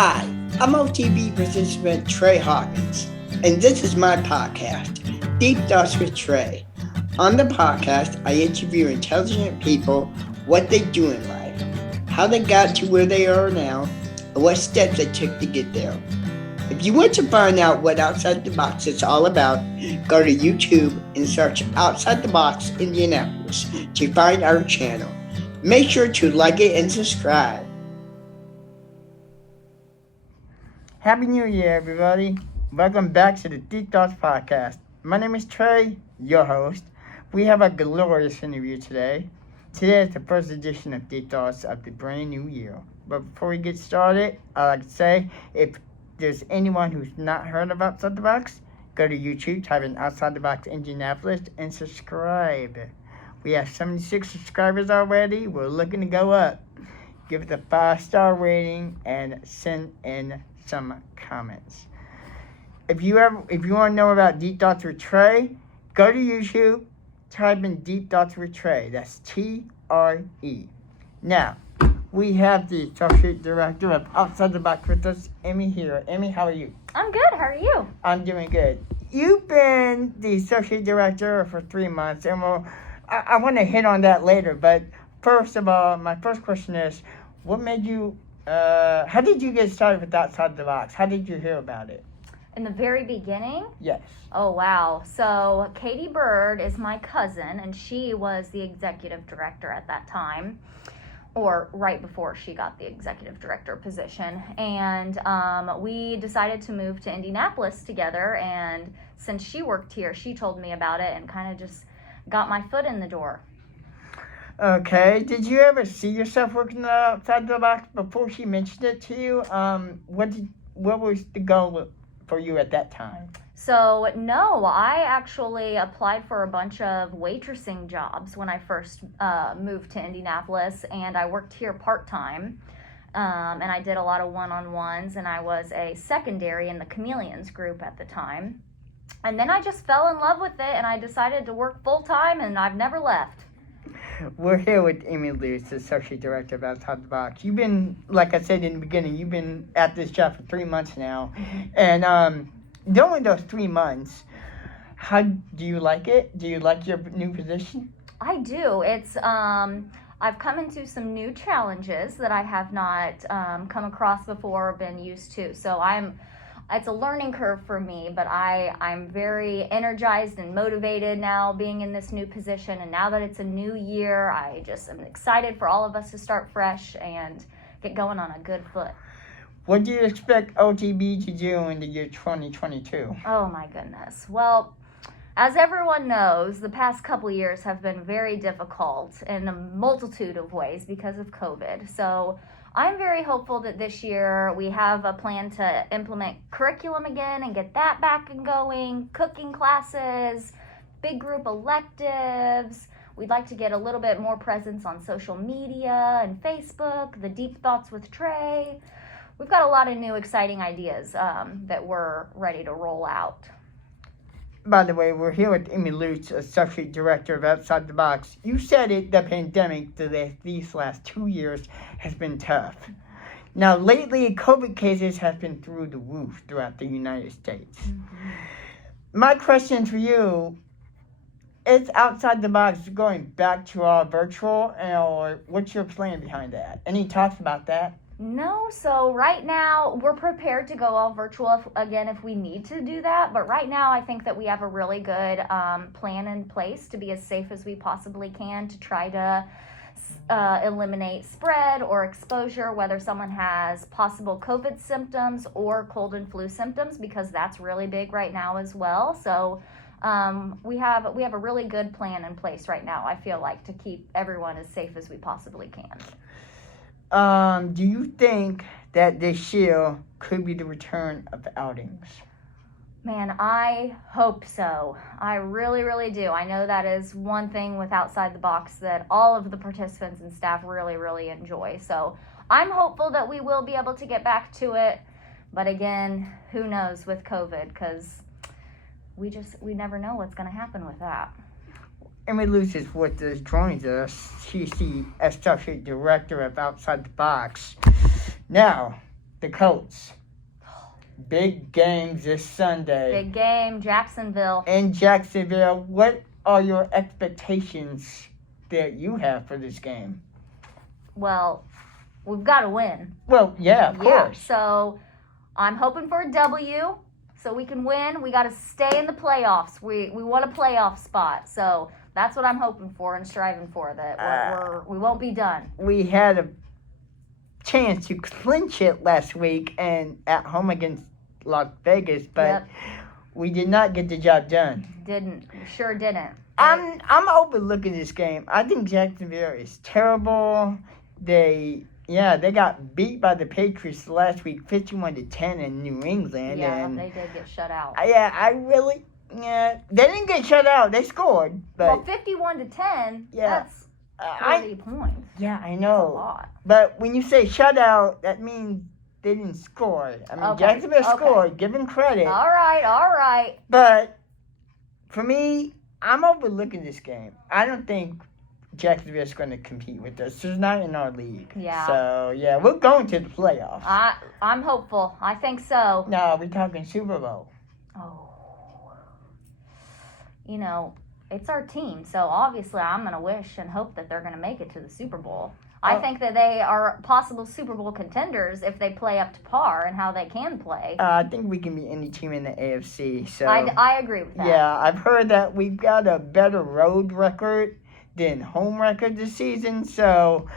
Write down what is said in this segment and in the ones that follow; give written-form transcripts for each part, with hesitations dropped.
Hi, I'm OTB participant Trey Hawkins, and this is my podcast, Deep Thoughts with Trey. On the podcast, I interview intelligent people, what they do in life, how they got to where they are now, and what steps they took to get there. If you want to find out what Outside the Box is all about, go to YouTube and search Outside the Box Indianapolis to find our channel. Make sure to like it and subscribe. Happy New Year, everybody. Welcome back to the Deep Thoughts Podcast. My name is Trey, your host. We have a glorious interview today. Today is the first edition of Deep Thoughts of the brand new year. But before we get started, I'd like to say, if there's anyone who's not heard of Outside the Box, go to YouTube, type in Outside the Box Indianapolis, and subscribe. We have 76 subscribers already. We're looking to go up. Give it a 5-star rating and send in some comments. If you want to know about Deep Thoughts with Trey, go to YouTube, type in Deep Thoughts with Trey. That's T-R-E. Now, we have the Associate Director of Outside the Box with us, Emmy here. Emmy, how are you? I'm good. How are you? I'm doing good. You've been the Associate Director for 3 months, and I want to hit on that later, but first of all, my first question is, what made you, how did you get started with Outside the Box? How did you hear about it? In the very beginning? Yes. Oh, wow. So Katie Bird is my cousin, and she was the executive director at that time, or right before she got the executive director position. And we decided to move to Indianapolis together, and since she worked here, she told me about it and kind of just got my foot in the door. Okay. Did you ever see yourself working Outside the Box before she mentioned it to you? What was the goal for you at that time? So, no, I actually applied for a bunch of waitressing jobs when I first moved to Indianapolis, and I worked here part-time, and I did a lot of one-on-ones, and I was a secondary in the Chameleons group at the time. And then I just fell in love with it, and I decided to work full-time, and I've never left. We're here with Emmy Lewis, the Associate Director of Outside the Box. You've been, like I said in the beginning, you've been at this job for 3 months now. And during those 3 months, how do you like it? Do you like your new position? I do. It's I've come into some new challenges that I have not come across before or been used to. So it's a learning curve for me, but I'm very energized and motivated now being in this new position. And now that it's a new year, I just am excited for all of us to start fresh and get going on a good foot. What do you expect OTB to do in the year 2022? Oh my goodness. Well, as everyone knows, the past couple years have been very difficult in a multitude of ways because of COVID. So I'm very hopeful that this year we have a plan to implement curriculum again and get that back and going, cooking classes, big group electives. We'd like to get a little bit more presence on social media and Facebook, the Deep Thoughts with Trey. We've got a lot of new exciting ideas that we're ready to roll out. By the way, we're here with Emmy Lutz, Associate Director of Outside the Box. You said it, the pandemic these last 2 years has been tough. Now, lately, COVID cases have been through the roof throughout the United States. Mm-hmm. My question for you, is Outside the Box going back to all virtual, or what's your plan behind that? Any talks about that? No, so right now we're prepared to go all virtual again if we need to do that. But right now I think that we have a really good plan in place to be as safe as we possibly can to try to eliminate spread or exposure, whether someone has possible COVID symptoms or cold and flu symptoms, because that's really big right now as well. So we have a really good plan in place right now, I feel like, to keep everyone as safe as we possibly can. Do you think that this year could be the return of outings? Man, I hope so. I really, really do. I know that is one thing with Outside the Box that all of the participants and staff really, really enjoy. So I'm hopeful that we will be able to get back to it. But again, who knows with COVID, because we never know what's going to happen with that. Emmy Lewis is with us, joins us. She's the Associate Director of Outside the Box. Now, the Colts. Big games this Sunday. Big game, Jacksonville. In Jacksonville, what are your expectations that you have for this game? Well, we've got to win. Well, yeah, of course. So I'm hoping for a W so we can win. We got to stay in the playoffs. We want a playoff spot. So that's what I'm hoping for and striving for, that we won't be done. We had a chance to clinch it last week and at home against Las Vegas, but we did not get the job done. We sure didn't. I'm overlooking this game. I think Jacksonville is terrible. They got beat by the Patriots last week, 51-10 in New England. Yeah, and they did get shut out. They didn't get shut out. They scored, but 51-10. That's 30 points. Yeah, I know. That's a lot. But when you say shutout, that means they didn't score. I mean, Jacksonville scored. Give them credit. All right. But for me, I'm overlooking this game. I don't think Jacksonville's going to compete with us. It's not in our league. Yeah. So, we're going to the playoffs. I'm hopeful. I think so. No, we're talking Super Bowl. Oh. It's our team, so obviously I'm going to wish and hope that they're going to make it to the Super Bowl. I think that they are possible Super Bowl contenders if they play up to par and how they can play. I think we can beat any team in the AFC. So I agree with that. Yeah, I've heard that we've got a better road record than home record this season, so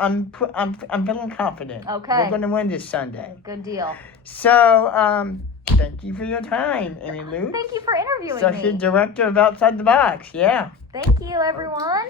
I'm feeling confident. Okay. We're going to win this Sunday. Good deal. So, thank you for your time, Emmy Lou. Thank you for interviewing me. Associate Director of Outside the Box. Yeah. Thank you, everyone.